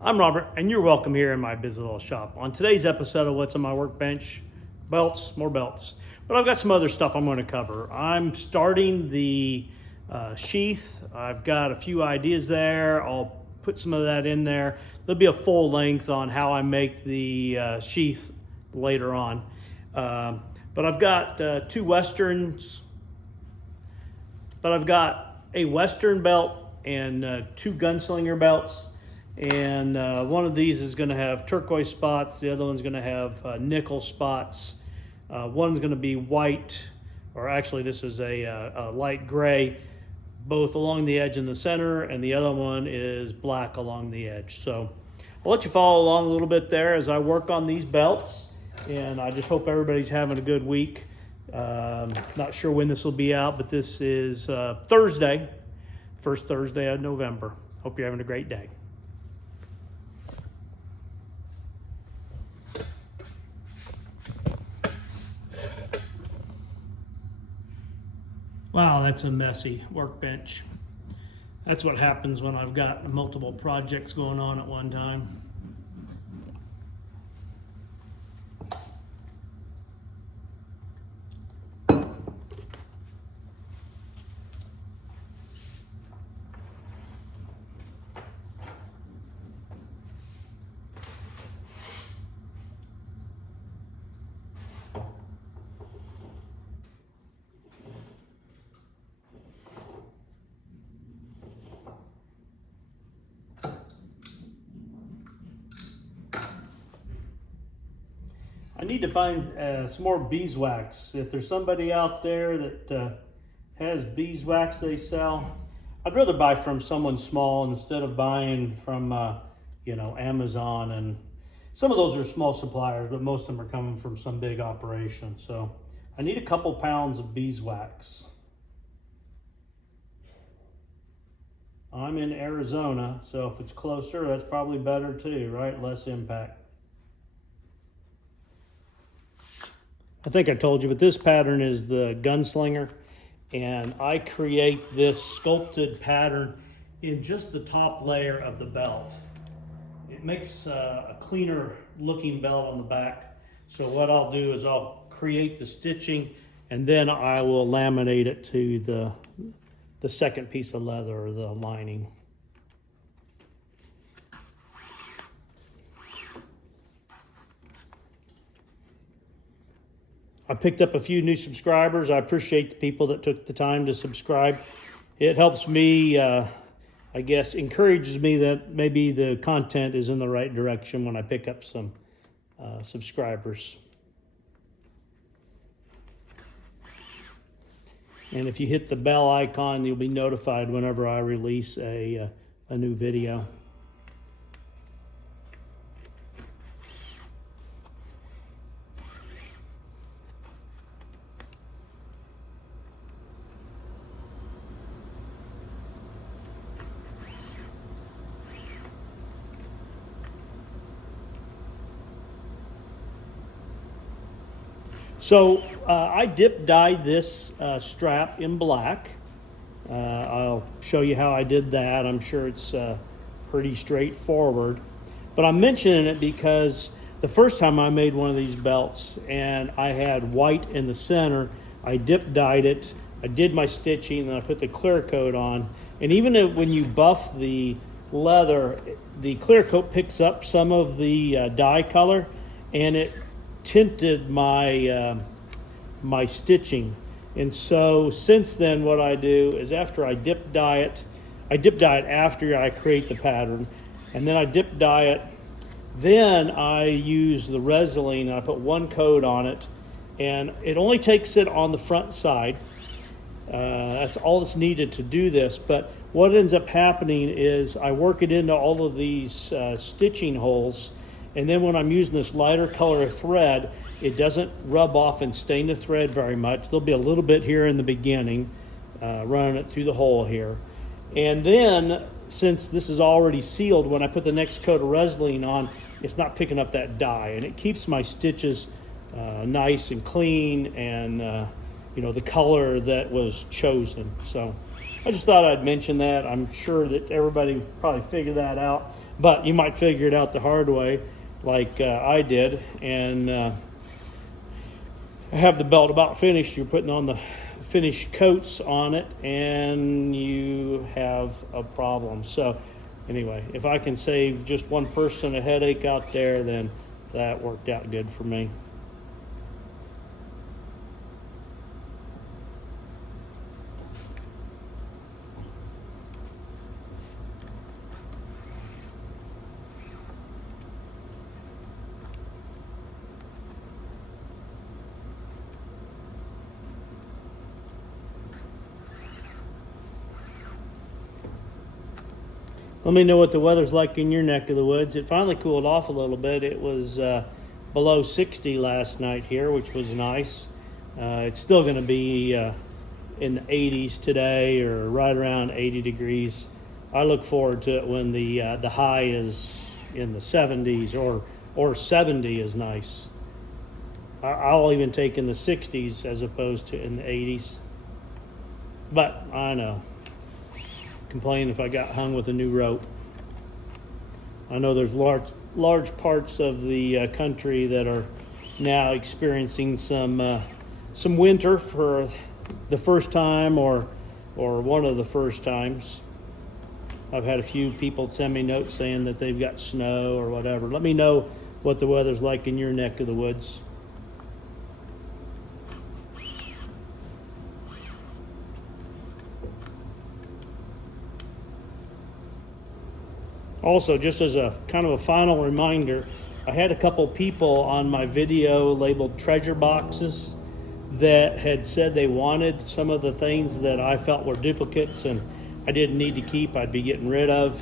I'm Robert, and you're welcome here in my busy little shop. On today's episode of What's on My Workbench, belts, more belts. But I've got some other stuff I'm going to cover. I'm starting the sheath. I've got a few ideas there. I'll put some of that in there. There'll be a full length on how I make the sheath later on. But I've got two westerns. But I've got a western belt and two gunslinger belts. And one of these is going to have turquoise spots. The other one's going to have nickel spots. One's going to be white, or actually this is a light gray, both along the edge in the center, and the other one is black along the edge. So I'll let you follow along a little bit there as I work on these belts. And I just hope everybody's having a good week. Not sure when this will be out, but this is Thursday, first Thursday of November. Hope you're having a great day. Wow, that's a messy workbench. That's what happens when I've got multiple projects going on at one time. I need to find some more beeswax. If there's somebody out there that has beeswax they sell, I'd rather buy from someone small instead of buying from Amazon. And some of those are small suppliers, but most of them are coming from some big operation. So I need a couple pounds of beeswax. I'm in Arizona, so if it's closer, that's probably better too, right? Less impact. I think I told you, but this pattern is the gunslinger, and I create this sculpted pattern in just the top layer of the belt. It makes a cleaner looking belt on the back. So what I'll do is I'll create the stitching, and then I will laminate it to the second piece of leather, or the lining. I picked up a few new subscribers. I appreciate the people that took the time to subscribe. It helps me, I guess, encourages me that maybe the content is in the right direction when I pick up some subscribers. And if you hit the bell icon, you'll be notified whenever I release a new video. So I dip dyed this strap in black. I'll show you how I did that. I'm sure it's pretty straightforward. But I'm mentioning it because the first time I made one of these belts and I had white in the center, I dip dyed it, I did my stitching, and I put the clear coat on. And even when you buff the leather, the clear coat picks up some of the dye color, and it tinted my my stitching. And so since then, what I do is after I dip dye it after I create the pattern, and then I dip dye it. Then I use the Resin, and I put one coat on it, and it only takes it on the front side. That's all that's needed to do this. But what ends up happening is I work it into all of these stitching holes. And then when I'm using this lighter color thread, it doesn't rub off and stain the thread very much. There'll be a little bit here in the beginning, running it through the hole here. And then, since this is already sealed, when I put the next coat of Resin on, it's not picking up that dye. And it keeps my stitches nice and clean, and the color that was chosen. So I just thought I'd mention that. I'm sure that everybody probably figured that out. But you might figure it out the hard way, like I did, and have the belt about finished. You're putting on the finished coats on it, and you have a problem. So anyway, if I can save just one person a headache out there, then that worked out good for me. Let me know what the weather's like in your neck of the woods. It finally cooled off a little bit. It was below 60 last night here, which was nice. It's still going to be in the 80s today, or right around 80 degrees. I look forward to it when the high is in the 70s, or 70 is nice. I'll even take in the 60s as opposed to in the 80s. But I know. Complain if I got hung with a new rope. I know there's large parts of the country that are now experiencing some winter for the first time, or one of the first times. I've had a few people send me notes saying that they've got snow or whatever. Let me know what the weather's like in your neck of the woods. Also, just as a kind of a final reminder, I had a couple people on my video labeled treasure boxes that had said they wanted some of the things that I felt were duplicates and I didn't need to keep, I'd be getting rid of.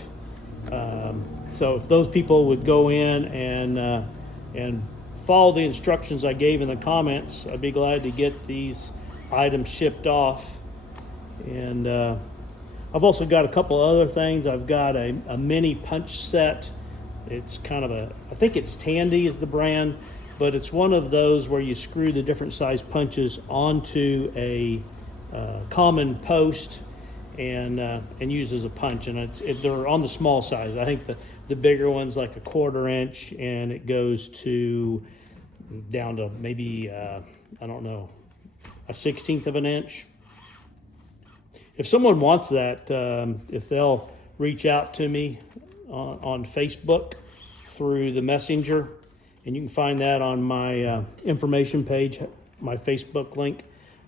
So if those people would go in and follow the instructions I gave in the comments, I'd be glad to get these items shipped off. And I've also got a couple other things. I've got a mini punch set. It's kind of I think it's Tandy is the brand, but it's one of those where you screw the different size punches onto a common post and use as a punch. And they're on the small size. I think the bigger one's like a 1/4 inch, and it goes to down to maybe, I don't know, a 1/16 of an inch. If someone wants that, if they'll reach out to me on Facebook through the messenger, and you can find that on my information page, my Facebook link,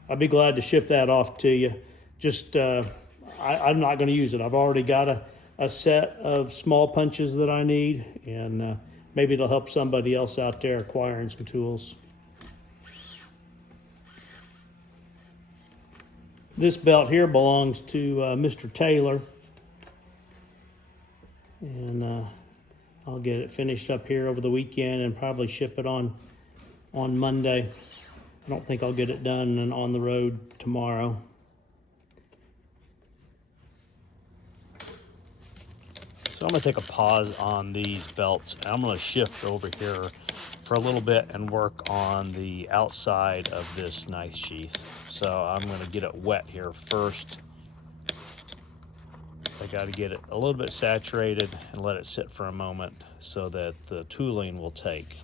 I'd be glad to ship that off to you. Just, I'm not going to use it. I've already got a set of small punches that I need, and maybe it'll help somebody else out there acquiring some tools. This belt here belongs to Mr. Taylor, and I'll get it finished up here over the weekend and probably ship it on Monday. I don't think I'll get it done and on the road tomorrow. So I'm going to take a pause on these belts, and I'm going to shift over here for a little bit and work on the outside of this nice sheath. So I'm going to get it wet here first. I got to get it a little bit saturated and let it sit for a moment so that the tooling will take.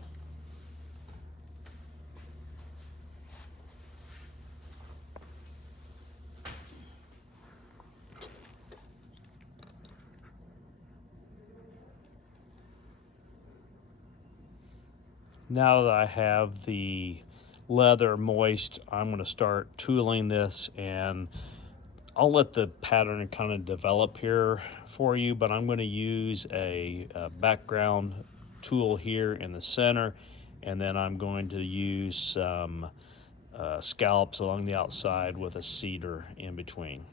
Now that I have the leather moist, I'm going to start tooling this, and I'll let the pattern kind of develop here for you, but I'm going to use a background tool here in the center, and then I'm going to use some scallops along the outside with a cedar in between.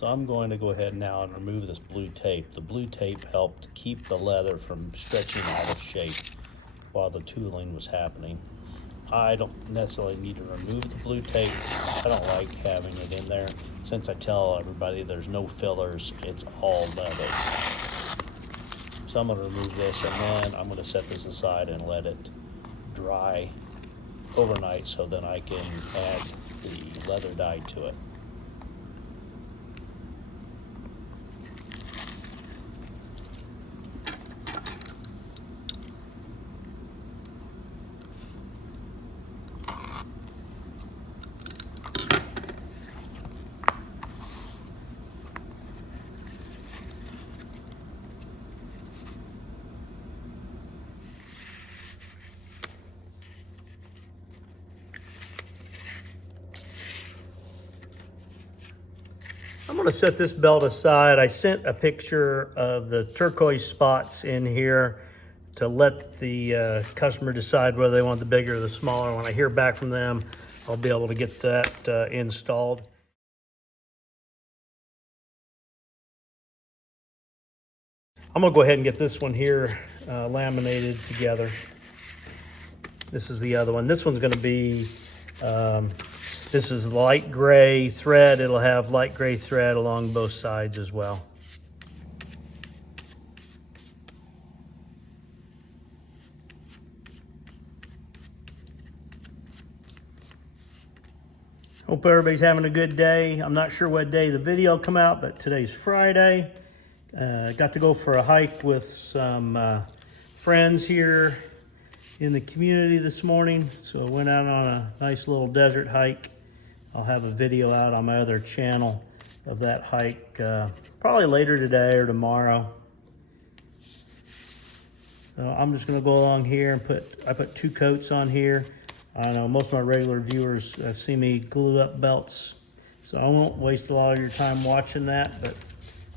So I'm going to go ahead now and remove this blue tape. The blue tape helped keep the leather from stretching out of shape while the tooling was happening. I don't necessarily need to remove the blue tape. I don't like having it in there. Since I tell everybody there's no fillers, it's all leather. So I'm going to remove this, and then I'm going to set this aside and let it dry overnight so then I can add the leather dye to it. I'm going to set this belt aside. I sent a picture of the turquoise spots in here to let the customer decide whether they want the bigger or the smaller. When I hear back from them, I'll be able to get that installed. I'm going to go ahead and get this one here laminated together. This is the other one. This one's going to be this is light gray thread. It'll have light gray thread along both sides as well. Hope everybody's having a good day. I'm not sure what day the video will come out, but today's Friday. Got to go for a hike with some friends here in the community this morning. So I went out on a nice little desert hike. I'll have a video out on my other channel of that hike probably later today or tomorrow. So I'm just gonna go along here and I put 2 coats on here. I know most of my regular viewers have seen me glue up belts, so I won't waste a lot of your time watching that, but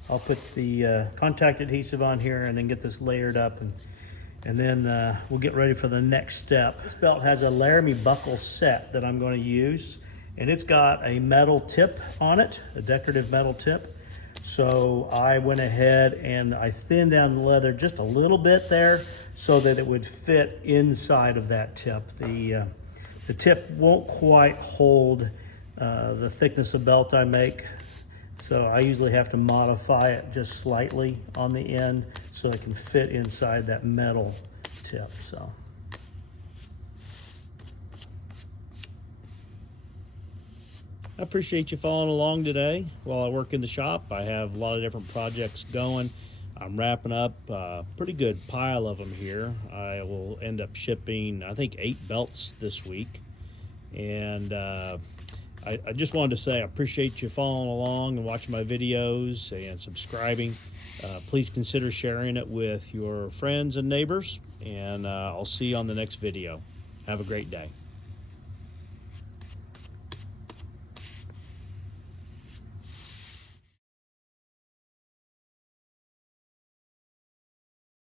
I'll put the contact adhesive on here and then get this layered up, and then we'll get ready for the next step. This belt has a Laramie buckle set that I'm going to use, and it's got a metal tip on it, a decorative metal tip. So I went ahead and I thinned down the leather just a little bit there so that it would fit inside of that tip. The tip won't quite hold the thickness of belt I make, so I usually have to modify it just slightly on the end so it can fit inside that metal tip. So. I appreciate you following along today while I work in the shop. I have a lot of different projects going. I'm wrapping up a pretty good pile of them here. I will end up shipping, I think, 8 belts this week. And I just wanted to say I appreciate you following along and watching my videos and subscribing. Please consider sharing it with your friends and neighbors. And I'll see you on the next video. Have a great day.